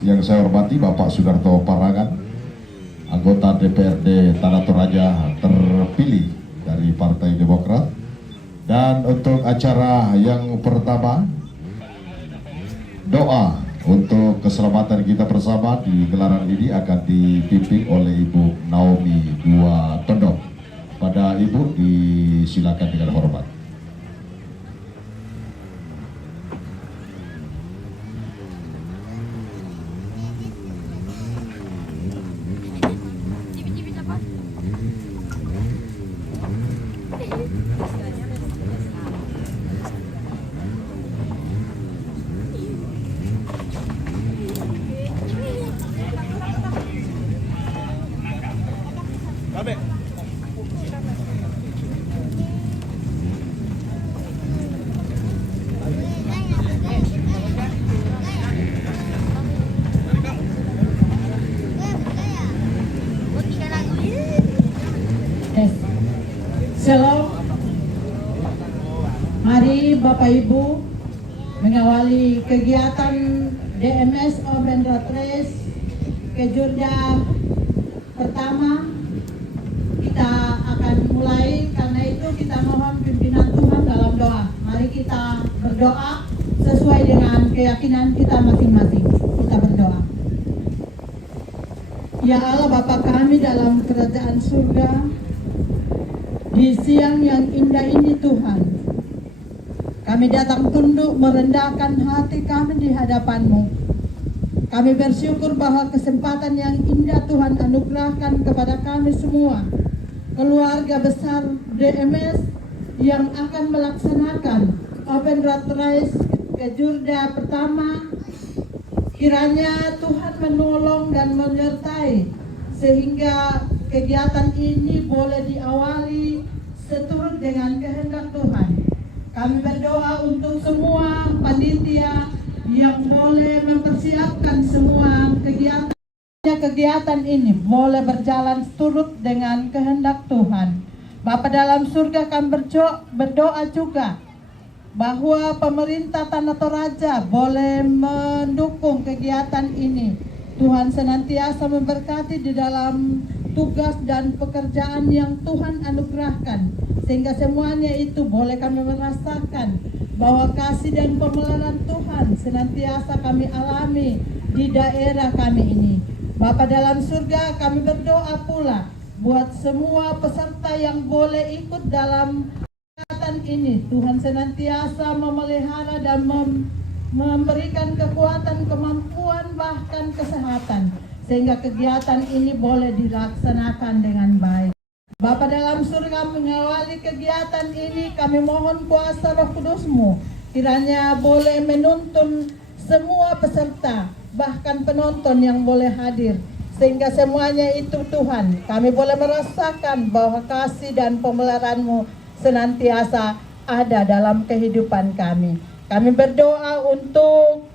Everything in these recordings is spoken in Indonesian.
Yang saya hormati Bapak Sudarto Paragan, anggota DPRD Tanah Toraja terpilih dari Partai Demokrat. Dan untuk acara yang pertama, doa untuk keselamatan kita bersama di gelaran ini akan dipimpin oleh Ibu Naomi Dua Tondok. Pada Ibu disilakan dengan hormat. Shalom. Mari Bapak Ibu mengawali kegiatan DMS Open Road Race Kejurda pertama. Kita akan mulai, karena itu kita mohon pimpinan Tuhan dalam doa. Mari kita berdoa sesuai dengan keyakinan kita masing-masing. Kita berdoa. Ya Allah Bapa kami dalam kerajaan surga, di siang yang indah ini Tuhan, kami datang tunduk merendahkan hati kami di hadapan-Mu. Kami bersyukur bahwa kesempatan yang indah Tuhan anugerahkan kepada kami semua, keluarga besar DMS yang akan melaksanakan Open Road Race Kejurda pertama. Kiranya Tuhan menolong dan menyertai sehingga kegiatan ini boleh diawali seturut dengan kehendak Tuhan. Kami berdoa untuk semua panitia yang boleh mempersiapkan semua kegiatan ini boleh berjalan seturut dengan kehendak Tuhan. Bapa dalam surga, kami berdoa juga bahwa pemerintah Tanah Toraja boleh mendukung kegiatan ini. Tuhan senantiasa memberkati di dalam tugas dan pekerjaan yang Tuhan anugerahkan, sehingga semuanya itu boleh kami merasakan bahwa kasih dan pemeliharaan Tuhan senantiasa kami alami di daerah kami ini. Bapa dalam surga, kami berdoa pula buat semua peserta yang boleh ikut dalam kegiatan ini. Tuhan senantiasa memelihara dan memberikan kekuatan, kemampuan, bahkan kesehatan, sehingga kegiatan ini boleh dilaksanakan dengan baik. Bapa dalam surga, mengawali kegiatan ini kami mohon kuasa Roh Kudus-Mu kiranya boleh menuntun semua peserta, bahkan penonton yang boleh hadir, sehingga semuanya itu Tuhan kami boleh merasakan bahwa kasih dan pemeliharaan-Mu senantiasa ada dalam kehidupan kami. Kami berdoa untuk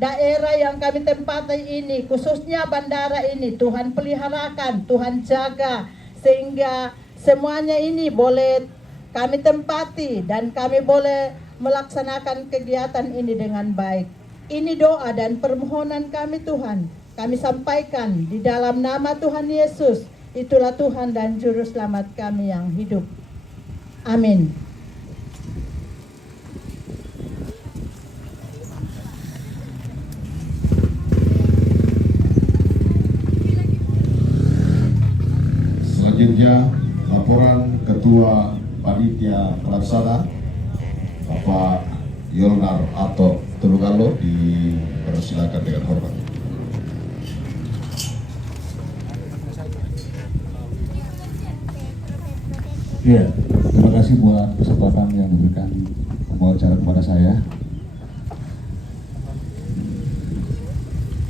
daerah yang kami tempati ini, khususnya bandara ini, Tuhan peliharakan, Tuhan jaga, sehingga semuanya ini boleh kami tempati dan kami boleh melaksanakan kegiatan ini dengan baik. Ini doa dan permohonan kami Tuhan, kami sampaikan di dalam nama Tuhan Yesus, itulah Tuhan dan Juru Selamat kami yang hidup. Amin. Selanjutnya laporan Ketua Panitia Pelaksana Bapak Yolnar atau Tulugalo dipersilakan dengan hormat. Iya, terima kasih buat kesempatan yang diberikan wawancara kepada saya.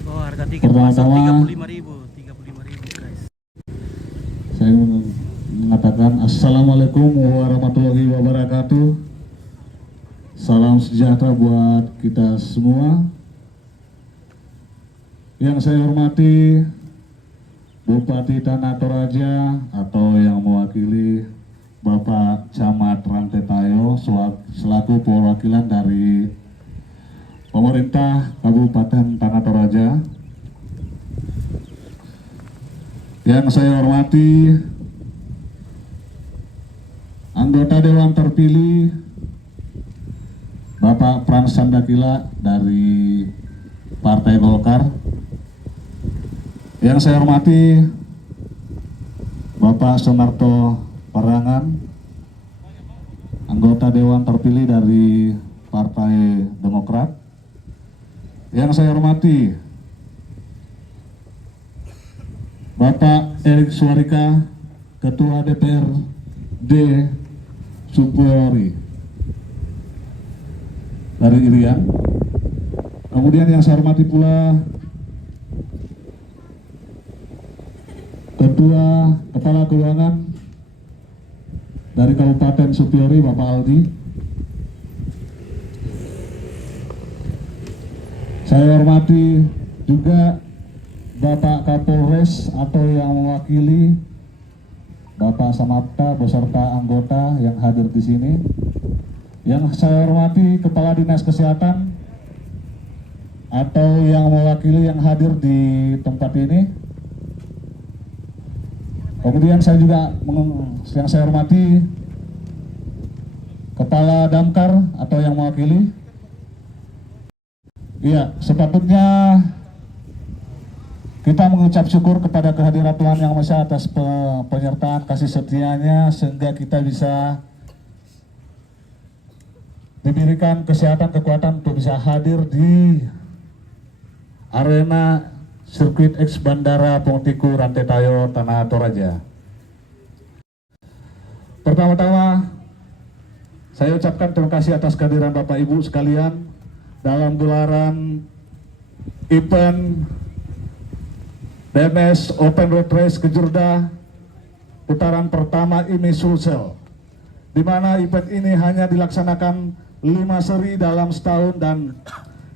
Oh, harga tiket pasar 35.000 guys. Saya mengatakan Assalamualaikum warahmatullahi wabarakatuh. Salam sejahtera buat kita semua. Yang saya hormati Bupati Tanah Toraja atau yang mewakili Bapak Camat Rantetayo selaku perwakilan dari pemerintah Kabupaten Tanah Toraja, yang saya hormati anggota Dewan terpilih Bapak Frans Sandakila dari Partai Golkar, yang saya hormati Bapak Sunarto Parangan, anggota Dewan terpilih dari Partai Demokrat, yang saya hormati Bapak Erik Suarika, Ketua DPRD Supyori dari Irian. Kemudian yang saya hormati pula Kepala Keuangan dari Kabupaten Supyori, Bapak Aldi. Saya hormati juga Bapak Kapolres atau yang mewakili Bapak Samapta beserta anggota yang hadir di sini. Yang saya hormati Kepala Dinas Kesehatan atau yang mewakili yang hadir di tempat ini. Kemudian saya juga yang saya hormati Kepala Damkar atau yang mewakili. Iya, sepatutnya kita mengucap syukur kepada kehadiran Tuhan Yang Maha Esa atas penyertaan kasih setianya sehingga kita bisa diberikan kesehatan, kekuatan untuk bisa hadir di arena Sirkuit X Bandara Pongtiku Rantetayo Tanah Toraja. Pertama-tama saya ucapkan terima kasih atas kehadiran Bapak Ibu sekalian dalam gelaran event DMS Open Road Race Kejurda putaran pertama IMI Sulsel, di mana event ini hanya dilaksanakan 5 seri dalam setahun, dan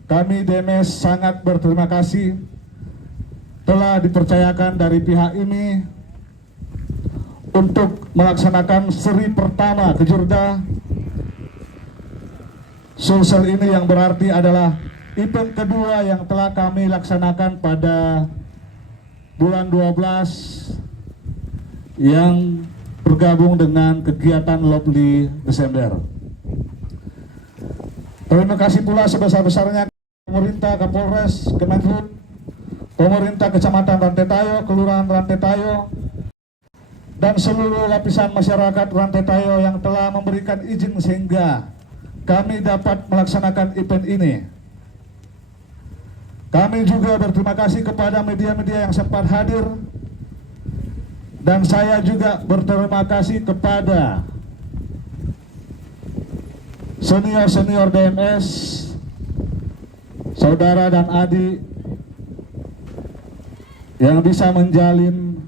kami DMS sangat berterima kasih telah dipercayakan dari pihak ini untuk melaksanakan seri pertama Kejurda Sulsel ini, yang berarti adalah event kedua yang telah kami laksanakan pada bulan 12 yang bergabung dengan kegiatan Lovely Desember. Terima kasih pula sebesar-besarnya pemerintah, Kapolres, Kemenhub, pemerintah Kecamatan Rantetayo, Kelurahan Rantetayo, dan seluruh lapisan masyarakat Rantetayo yang telah memberikan izin sehingga kami dapat melaksanakan event ini. Kami juga berterima kasih kepada media-media yang sempat hadir, dan saya juga berterima kasih kepada senior-senior DMS, saudara dan adik yang bisa menjalin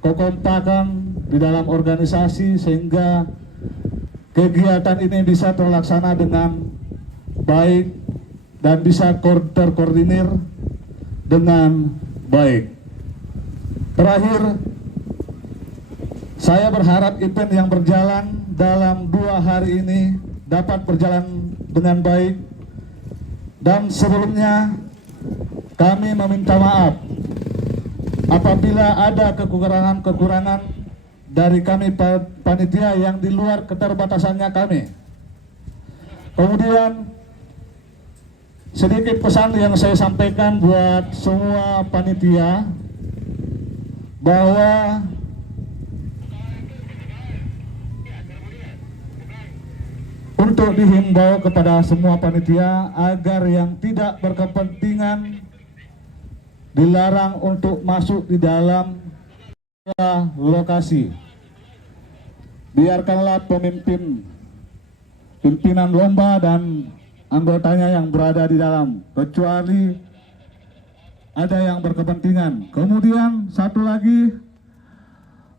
kekompakan di dalam organisasi sehingga kegiatan ini bisa terlaksana dengan baik dan bisa terkoordinir dengan baik. Terakhir, saya berharap event yang berjalan dalam 2 hari ini dapat berjalan dengan baik, dan sebelumnya kami meminta maaf apabila ada kekurangan-kekurangan dari kami panitia yang di luar keterbatasannya kami. Kemudian sedikit pesan yang saya sampaikan buat semua panitia, bahwa untuk dihimbau kepada semua panitia agar yang tidak berkepentingan dilarang untuk masuk di dalam lokasi. Biarkanlah pimpinan lomba dan anggotanya yang berada di dalam, kecuali ada yang berkepentingan. Kemudian satu lagi,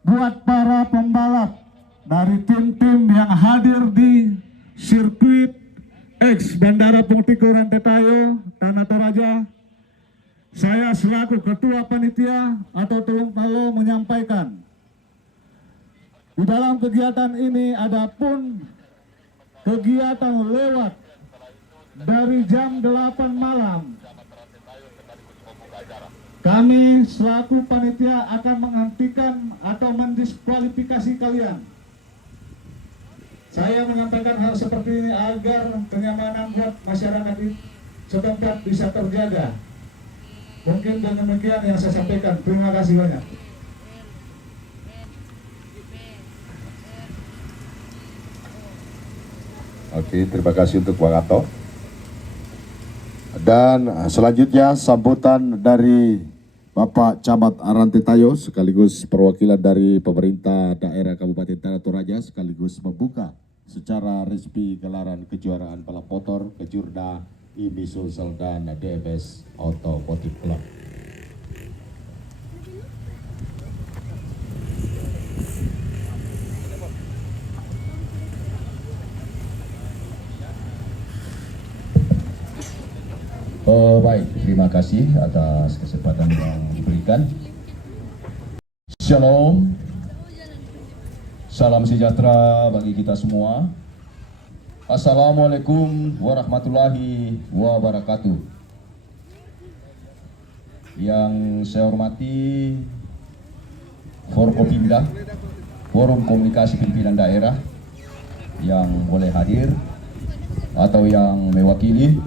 buat para pembalap dari tim-tim yang hadir di Sirkuit X Bandara Pongtiku Rantetayo Tanah Toraja, saya selaku ketua panitia atau Tulung Palo menyampaikan, di dalam kegiatan ini adapun kegiatan lewat dari jam 8 malam. Kami selaku panitia akan menghentikan atau mendiskualifikasi kalian. Saya menyampaikan hal seperti ini agar kenyamanan buat masyarakat setempat bisa terjaga. Mungkin dengan demikian yang saya sampaikan. Terima kasih banyak. Oke, terima kasih untuk Bang Ato. Dan selanjutnya sambutan dari Bapak Camat Arantetayo sekaligus perwakilan dari pemerintah daerah Kabupaten Tanah Toraja sekaligus membuka secara resmi gelaran kejuaraan balap motor Kejurda IMI Sulsel dan DMS Automotive Club. Baik, terima kasih atas kesempatan yang diberikan. Shalom, salam sejahtera bagi kita semua. Assalamualaikum warahmatullahi wabarakatuh. Yang saya hormati Forkopimda, Forum Komunikasi Pimpinan Daerah yang boleh hadir atau yang mewakili.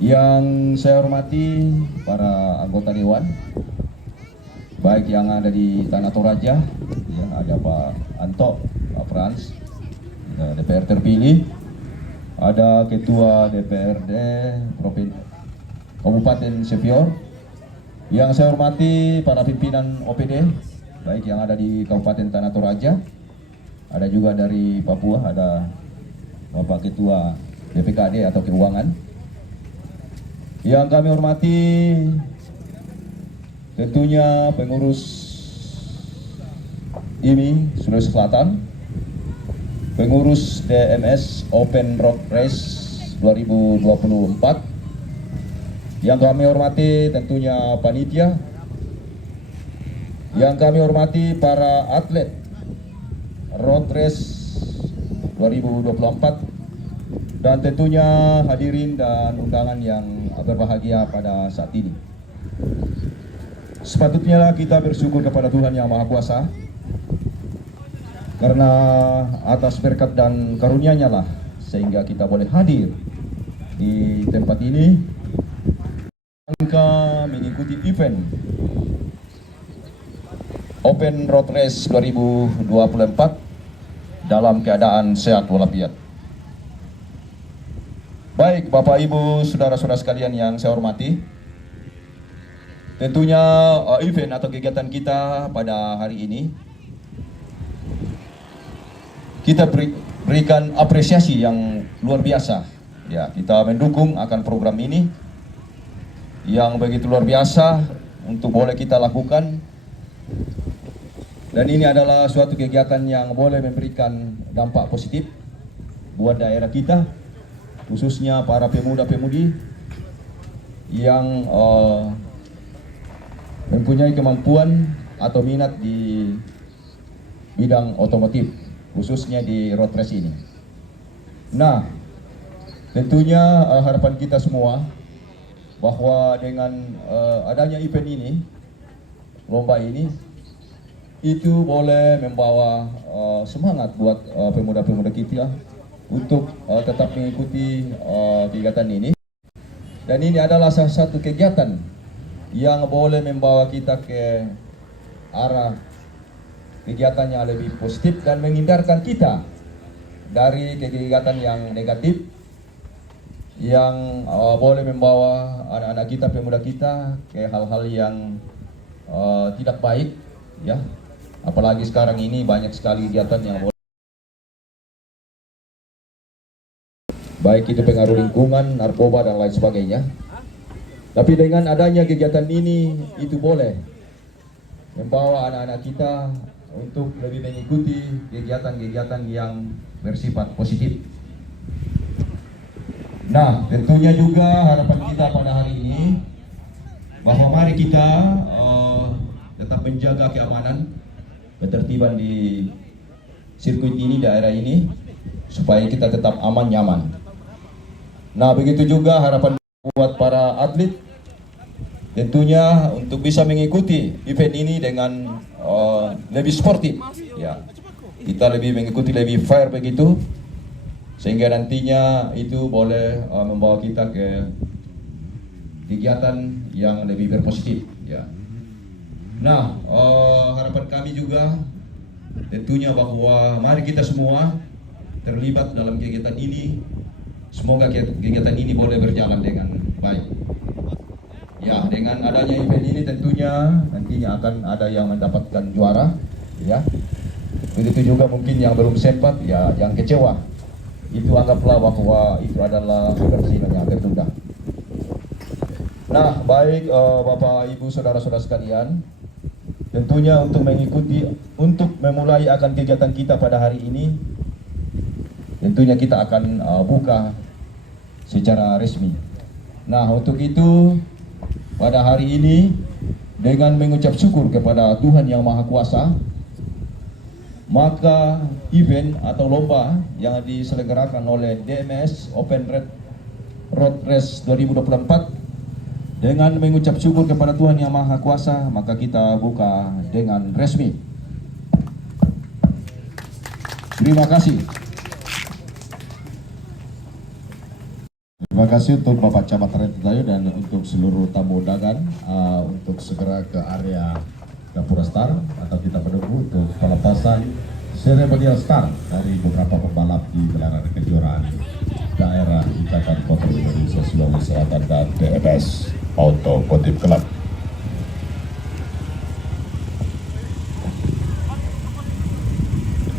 Yang saya hormati para anggota Dewan, baik yang ada di Tanah Toraja, ya, ada Pak Anto, Pak Frans, DPR terpilih, ada Ketua DPRD Kabupaten Sepior. Yang saya hormati para pimpinan OPD, baik yang ada di Kabupaten Tanah Toraja, ada juga dari Papua, ada Bapak Ketua BPKD atau Keuangan. Yang kami hormati tentunya pengurus IMI Sulawesi Selatan, pengurus DMS Open Road Race 2024. Yang kami hormati tentunya panitia. Yang kami hormati para atlet Road Race 2024. Dan tentunya hadirin dan undangan yang berbahagia pada saat ini. Sepatutnya kita bersyukur kepada Tuhan Yang Maha Kuasa, karena atas berkat dan karunia-Nya lah sehingga kita boleh hadir di tempat ini mengikuti event Open Road Race 2024 dalam keadaan sehat walafiat. Baik Bapak Ibu, saudara-saudara sekalian yang saya hormati, tentunya event atau kegiatan kita pada hari ini kita berikan apresiasi yang luar biasa. Ya, kita mendukung akan program ini yang begitu luar biasa untuk boleh kita lakukan. Dan ini adalah suatu kegiatan yang boleh memberikan dampak positif buat daerah kita, khususnya para pemuda-pemudi yang mempunyai kemampuan atau minat di bidang otomotif, khususnya di road race ini. Nah, tentunya harapan kita semua bahwa dengan adanya event ini, lomba ini, itu boleh membawa semangat buat pemuda-pemuda kita untuk tetap mengikuti kegiatan ini. Dan ini adalah salah satu kegiatan yang boleh membawa kita ke arah kegiatan yang lebih positif dan menghindarkan kita dari kegiatan yang negatif yang boleh membawa anak-anak kita, pemuda kita ke hal-hal yang tidak baik, ya. Apalagi sekarang ini banyak sekali kegiatan yang boleh, baik itu pengaruh lingkungan, narkoba dan lain sebagainya. Tapi dengan adanya kegiatan ini, itu boleh membawa anak-anak kita untuk lebih mengikuti kegiatan-kegiatan yang bersifat positif. Nah, tentunya juga harapan kita pada hari ini bahwa mari kita tetap menjaga keamanan, ketertiban di sirkuit ini, daerah ini, supaya kita tetap aman nyaman. Nah, begitu juga harapan buat para atlet, tentunya untuk bisa mengikuti event ini dengan lebih sportif, ya. Kita lebih mengikuti lebih fair begitu, sehingga nantinya itu boleh membawa kita ke kegiatan yang lebih berpositif, ya. Nah, harapan kami juga tentunya bahwa mari kita semua terlibat dalam kegiatan ini. Semoga kegiatan ini boleh berjalan dengan baik. Ya, dengan adanya event ini tentunya nantinya akan ada yang mendapatkan juara, ya. Begitu juga mungkin yang belum sempat, ya, yang kecewa. Itu anggaplah bahwa itu adalah kebersihan yang tertunda. Nah, baik Bapak Ibu Saudara-saudara sekalian, tentunya untuk memulai akan kegiatan kita pada hari ini, tentunya kita akan buka secara resmi. Nah, untuk itu pada hari ini dengan mengucap syukur kepada Tuhan Yang Maha Kuasa, maka event atau lomba yang diselenggarakan oleh DMS Open Road Race 2024 dengan mengucap syukur kepada Tuhan Yang Maha Kuasa, maka kita buka dengan resmi. Terima kasih. Terima kasih untuk Bapak Camat Rentetayo dan untuk seluruh tamu undangan untuk segera ke area Gapura Star atau kita menunggu untuk pelepasan seremonial start dari beberapa pembalap di gelaran kejuaraan daerah Ikatan Motor Indonesia Sulawesi Selatan dan DMS Automotive Club.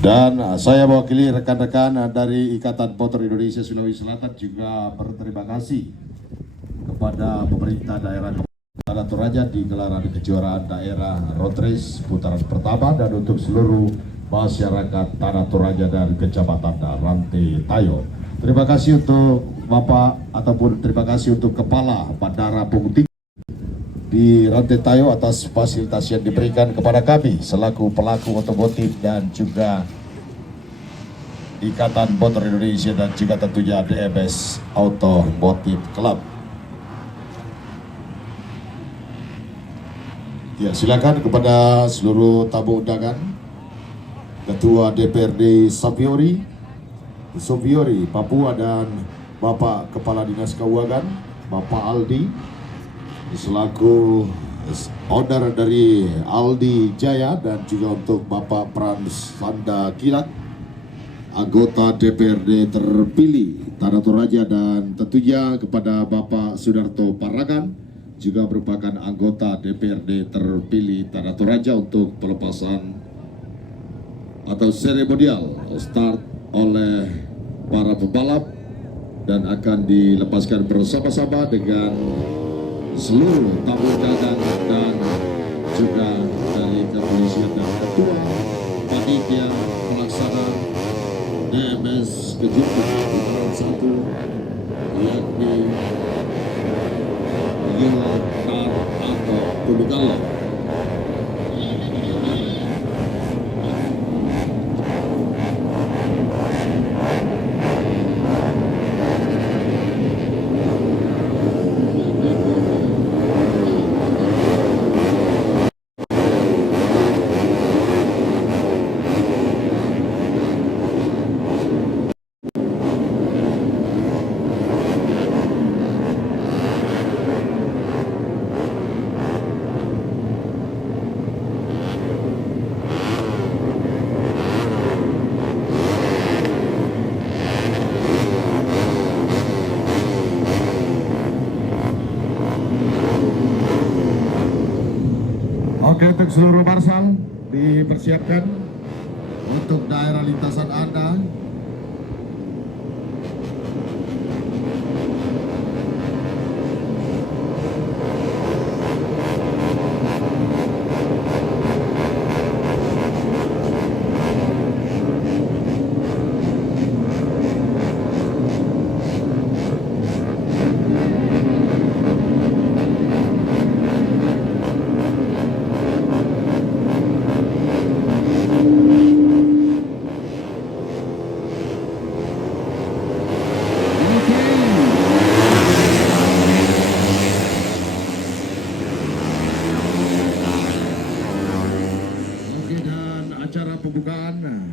Dan saya mewakili rekan-rekan dari Ikatan Motor Indonesia Sulawesi Selatan juga berterima kasih kepada pemerintah daerah Tanah Toraja di gelaran kejuaraan daerah road race putaran pertama dan untuk seluruh masyarakat Tanah Toraja dan Kecamatan Rantai Tayo. Terima kasih untuk Bapak ataupun terima kasih untuk Kepala Bandara Pungting di Rantai Tayo atas fasilitas yang diberikan kepada kami selaku pelaku otomotif dan juga Ikatan Motor Indonesia dan juga tentunya DMS Automotive Club. Ya, silakan kepada seluruh tamu undangan, Ketua DPRD Saviori, Papua dan Bapak Kepala Dinas Keuangan, Bapak Aldi, selaku owner dari Aldi Jaya dan juga untuk Bapak Pransanda Kilat, anggota DPRD terpilih Tanah Toraja dan tentunya kepada Bapak Sudarto Paragan, juga merupakan anggota DPRD terpilih Tanah Toraja untuk pelepasan atau seremonial start oleh para pembalap dan akan dilepaskan bersama-sama dengan seluruh tamu undangan dan juga dari kepolisian dan ketua panitia pelaksana DMS kejuaraan putaran 1 yakni Gila Tar atau Tubigala. Oke, untuk seluruh marsal dipersiapkan untuk daerah lintasan Anda. pembukaan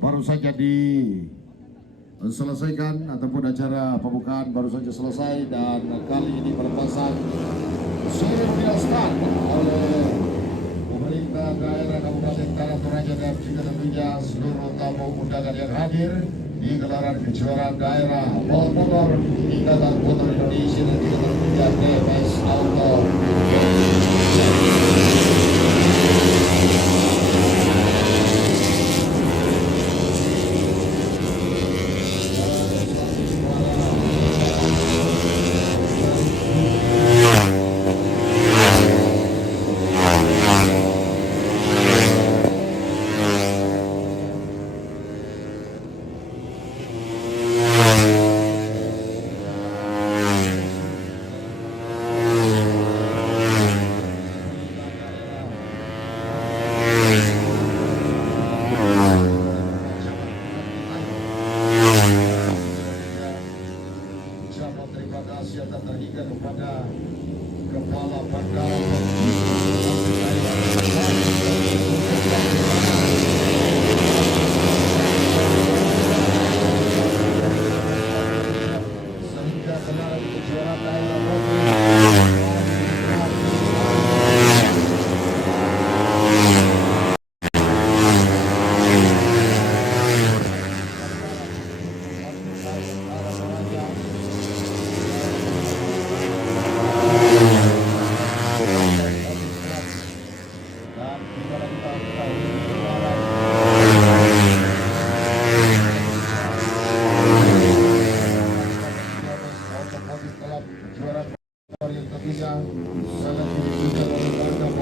baru saja diselesaikan ataupun acara pembukaan baru saja selesai, dan kali ini berpasang seluruh start oleh pemerintah daerah Kabupaten Tanah Toraja dan juga tentunya seluruh tamu undangan yang hadir di gelaran kejuaraan daerah balap motor Ikatan Motor Indonesia dan juga tentunya TMS Auto. Terima kasih atas terhingga kepada Kepala Bandara sehingga gelaran kejuaraan daerah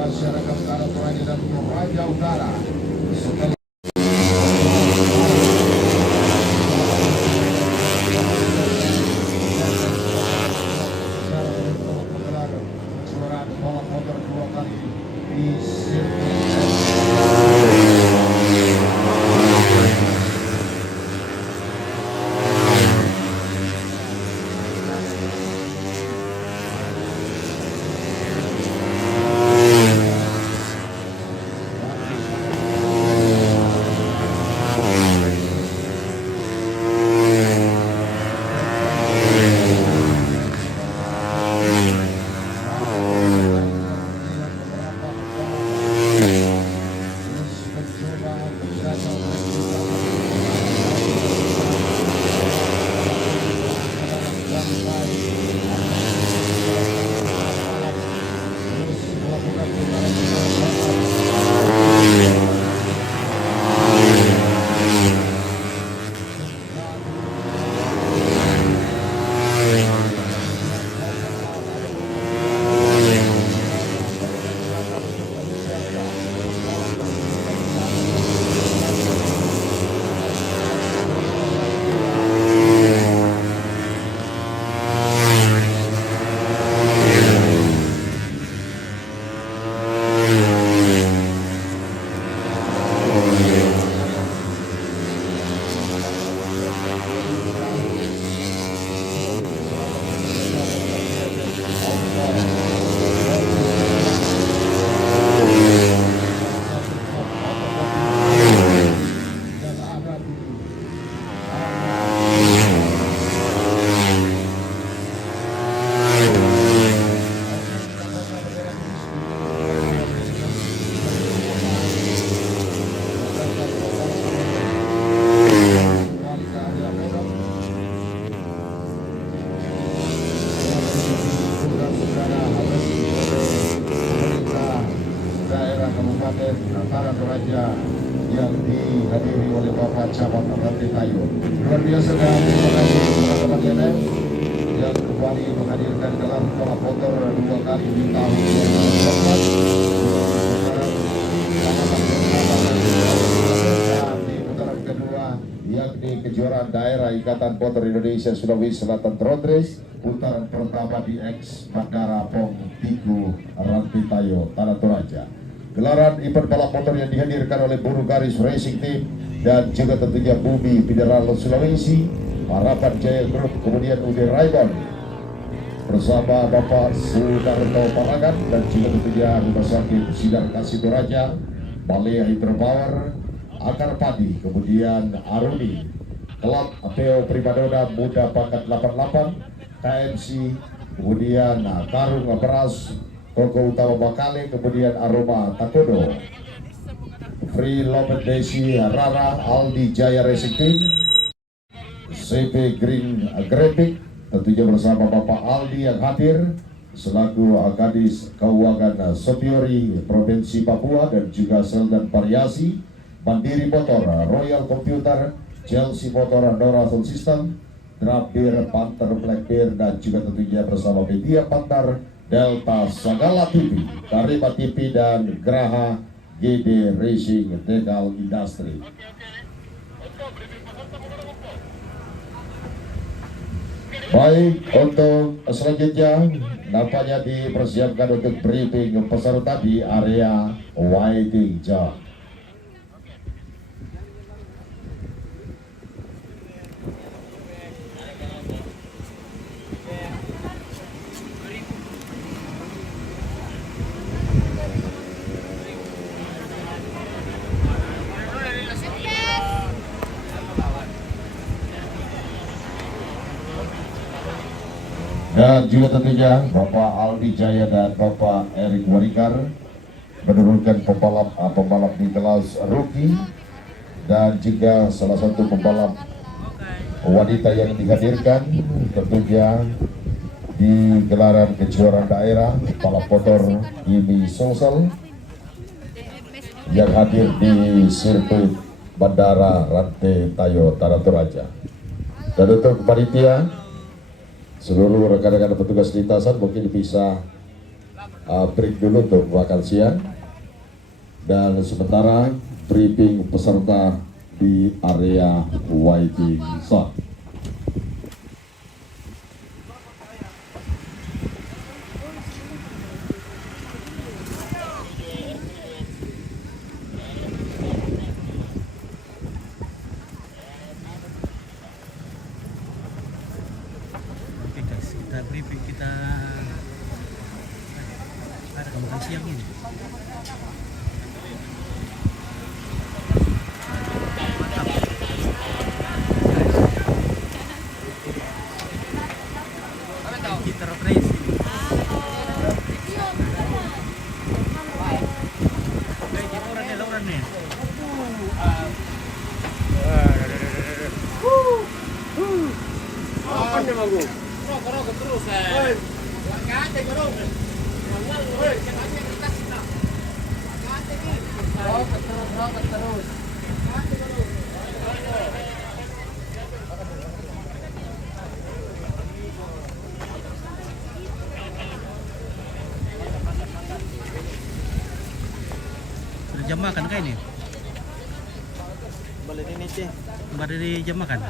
masyarakat Tanah Toraja dan Toraja Utara. Setelah menggelar kejuaraan balap motor 2 kali di Kabupaten Tanah Toraja yang dihadiri oleh Bapak Camat Ranti Tayo. Luar biasa, dan terima kasih teman-teman YNF yang kembali menghadirkan gelar balap motor 2 kali di tahun 2014. Dan di putaran kedua yang di kejuaraan daerah Ikatan Motor Indonesia Sulawesi Selatan Trondres, putaran pertama di X Bandara Pong Tiku Ranti Tayo Tanah Toraja. Gelaran event balap motor yang dihadirkan oleh Buru Garis Racing Team dan juga tentunya Bumi Federal Sulawesi, Harapan Jaya Group, kemudian UD Raibon bersama Bapak Sudarto Paragan dan juga tentunya Rumah Sakit Sidar Kasih Toraja, Balai Hydropower, Akar Padi, kemudian Aruni, Klub Apeo Primadona Muda Pangkat 88, KMC, kemudian Karung Beras, Koko Utama Bakale, kemudian Aroma Takodo, Free Lopet Desi Rara, Aldi Jaya Racing Team, CP Green Graphic, tentunya bersama Bapak Aldi yang hadir selaku Kadis Keuangan Sopiori Provinsi Papua, dan juga Sel dan Variasi, Mandiri Motor, Royal Computer, Chelsea Motor, Nora Sound System, Drapir, Panther, Blackbear, dan juga tentunya bersama media partner Delta Sagala TV, Tarima TV, dan Graha GD Racing Tegal Industri. Baik, untuk selanjutnya nampaknya dipersiapkan untuk briefing peserta di area waiting zone. Dan juga tentunya Bapak Aldi Jaya dan Bapak Erik Warikar menurunkan pembalap di kelas rookie, dan juga salah satu pembalap wanita yang dihadirkan tentunya di gelaran kejuaraan daerah balap motor ini Sulsel yang hadir di sirkuit Bandara Rantai Tayo Toraja. Dan untuk panitia, seluruh rekan-rekan petugas lintasan mungkin bisa break dulu untuk makan siang, dan sementara briefing peserta di area waiting zone. Oke guys, kita briefing, kita ada makan siang ini. Kita represi. Orang nih. Sudah jam makan kah ini? Balik ini sih. Kembali di jam makan.